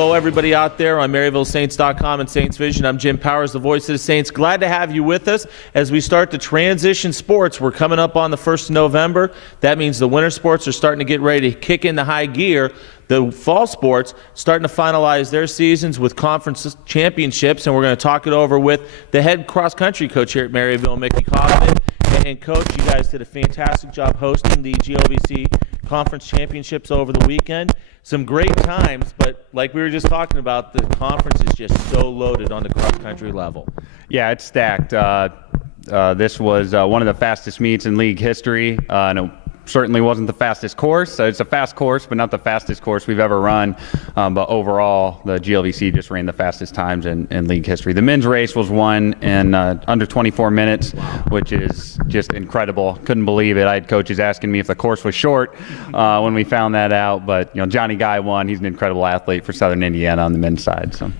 Hello, everybody out there on MaryvilleSaints.com and Saints Vision. I'm Jim Powers, the voice of the Saints. Glad to have you with us as we start to transition sports. We're coming up on the 1st of November. That means the winter sports are starting to get ready to kick into high gear. The fall sports starting to finalize their seasons with conference championships, and we're going to talk it over with the head cross-country coach here at Maryville, Micky Kaufman. And Coach, you guys did a fantastic job hosting the GLVC Conference Championships over the weekend. Some great times, but like we were just talking about, the conference is just so loaded on the cross-country level. Yeah, it's stacked. This was one of the fastest meets in league history, and it certainly wasn't the fastest course. It's a fast course, but not the fastest course we've ever run. But overall, the GLVC just ran the fastest times in league history. The men's race was won in under 24 minutes, which is just incredible. Couldn't believe it. I had coaches asking me if the course was short when we found that out. But Johnny Guy won. He's an incredible athlete for Southern Indiana on the men's side. So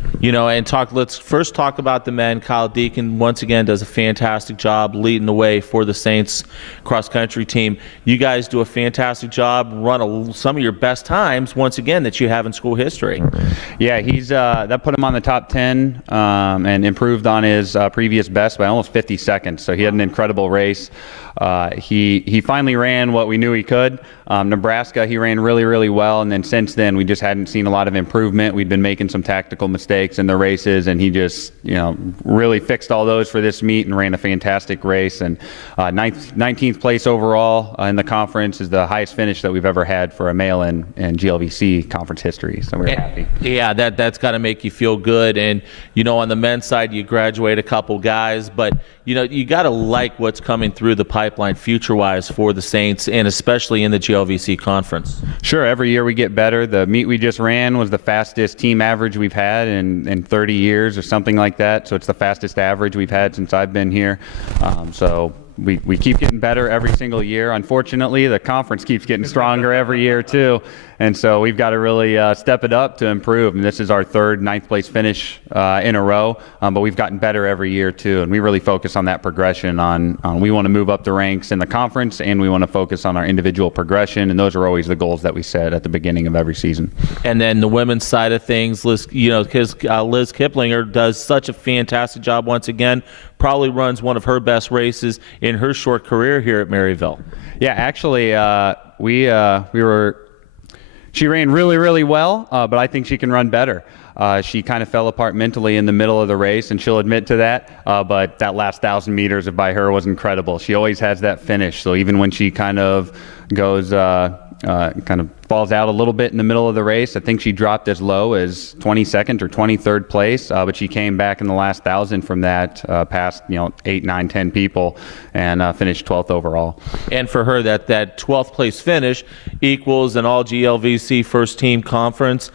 let's first talk about the men. Kyle Deacon once again does a fantastic job leading the way for the Saints cross country team. You guys do a fantastic job, run some of your best times once again that you have in school history. Yeah, he's that put him on the top 10 and improved on his previous best by almost 50 seconds. So he had an incredible race. He finally ran what we knew he could. Nebraska, he ran really, really well, and then since then we just hadn't seen a lot of improvement. We'd been making some tactical mistakes in the races, and he just really fixed all those for this meet and ran a fantastic race. And 19th place overall in the conference is the highest finish that we've ever had for a male in GLVC conference history. So we're happy. Yeah, that's got to make you feel good. And on the men's side, you graduate a couple guys, but you got to like what's coming through the pipeline future-wise for the Saints, and especially in the GLVC conference. Sure, every year we get better. The meet we just ran was the fastest team average we've had in 30 years or something like that. So it's the fastest average we've had since I've been here. So we keep getting better every single year. Unfortunately, the conference keeps getting stronger every year too. And so we've got to really step it up to improve. And this is our third 9th place finish in a row. But we've gotten better every year too. And we really focus on that progression on we want to move up the ranks in the conference, and we want to focus on our individual progression. And those are always the goals that we set at the beginning of every season. And then the women's side of things, Liz Kiplinger does such a fantastic job once again. Probably runs one of her best races in her short career here at Maryville. Yeah, actually, she ran really, really well, but I think she can run better. She kind of fell apart mentally in the middle of the race, and she'll admit to that. But that last 1,000 meters by her was incredible. She always has that finish. So even when she kind of goes, falls out a little bit in the middle of the race, I think she dropped as low as 22nd or 23rd place. But she came back in the last 1,000 from that, past 8, 9, 10 people, and finished 12th overall. And for her, that 12th place finish equals an all GLVC first team conference,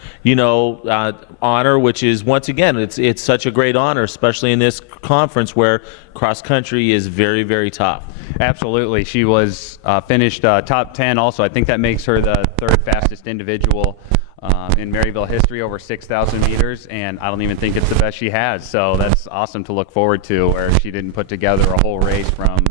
honor, which is once again, it's such a great honor, especially in this conference where cross country is very, very tough. Absolutely. She was finished top 10 also. I think that makes her the third fastest individual in Maryville history over 6,000 meters, and I don't even think it's the best she has. So that's awesome to look forward to, where she didn't put together a whole race from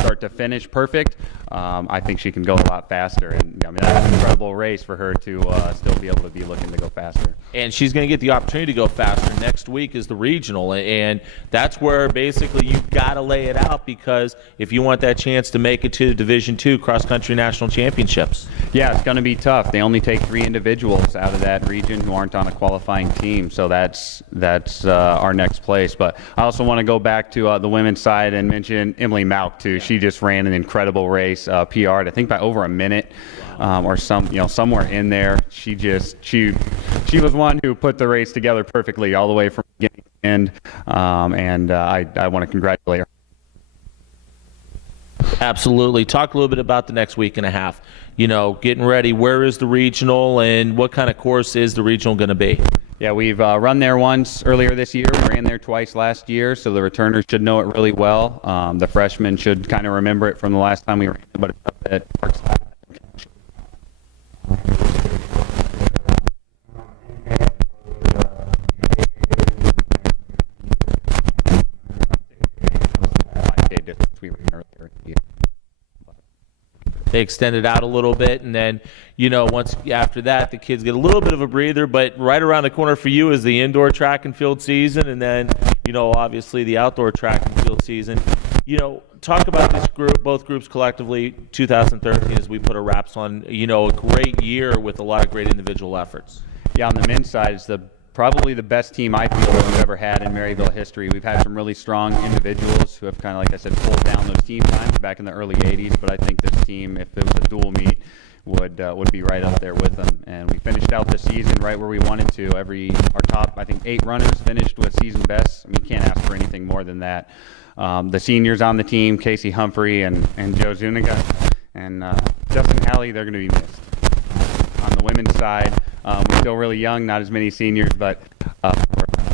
start to finish perfect. I think she can go a lot faster, and that's an incredible race for her to still be able to be looking to go faster. And she's going to get the opportunity to go faster. Next week is the regional, and that's where basically you've got to lay it out, because if you want that chance to make it to the Division II Cross Country National Championships. Yeah, it's going to be tough. They only take 3 individuals out of that region who aren't on a qualifying team, so that's our next place. But I also want to go back to the women's side and mention Emily Mauk too. She just ran an incredible race, PR'd I think by over a minute, or somewhere in there. She was one who put the race together perfectly all the way from beginning to end, and I want to congratulate her. Absolutely. Talk a little bit about the next week and a half. Getting ready. Where is the regional, and what kind of course is the regional going to be? Yeah, we've run there once earlier this year. We ran there twice last year, so the returners should know it really well. The freshmen should kind of remember it from the last time we ran, but it's up at Parkside. They extend it out a little bit, and then, once after that, the kids get a little bit of a breather. But right around the corner for you is the indoor track and field season, and then, obviously the outdoor track and field season. Talk about this group, both groups collectively, 2013, as we put a wraps on, a great year with a lot of great individual efforts. Yeah, on the men's side, it's probably the best team I feel we've ever had in Maryville history. We've had some really strong individuals who have kind of, like I said, pulled down those team times back in the early 80s, but I think this team, if it was a dual meet, would be right up there with them. And we finished out the season right where we wanted to. Our top, I think, 8 runners finished with season best. I mean, you can't ask for anything more than that. The seniors on the team, Casey Humphrey and Joe Zuniga, and Justin Halley, they're going to be missed. On the women's side, we're still really young, not as many seniors, but we're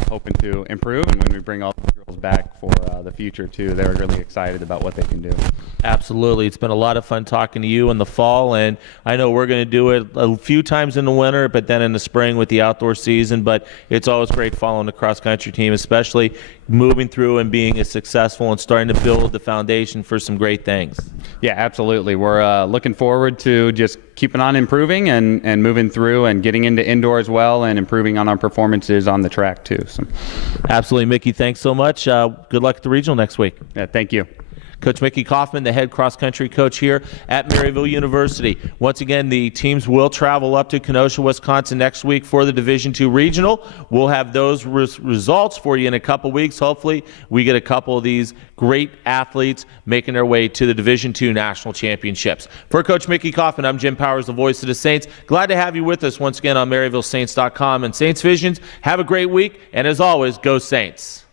hoping to improve. And when we bring all the girls back for the future, too, they're really excited about what they can do. Absolutely. It's been a lot of fun talking to you in the fall, and I know we're going to do it a few times in the winter, but then in the spring with the outdoor season. But it's always great following the cross-country team, especially moving through and being as successful and starting to build the foundation for some great things. Yeah, absolutely. We're looking forward to just keeping on improving and moving through and getting into indoor as well and improving on our performances on the track too. So. Absolutely. Mickey, thanks so much. Good luck at the regional next week. Yeah, thank you. Coach Micky Kaufman, the head cross-country coach here at Maryville University. Once again, the teams will travel up to Kenosha, Wisconsin next week for the Division II Regional. We'll have those results for you in a couple weeks. Hopefully, we get a couple of these great athletes making their way to the Division II National Championships. For Coach Micky Kaufman, I'm Jim Powers, the voice of the Saints. Glad to have you with us once again on MaryvilleSaints.com and Saints Visions. Have a great week, and as always, go Saints.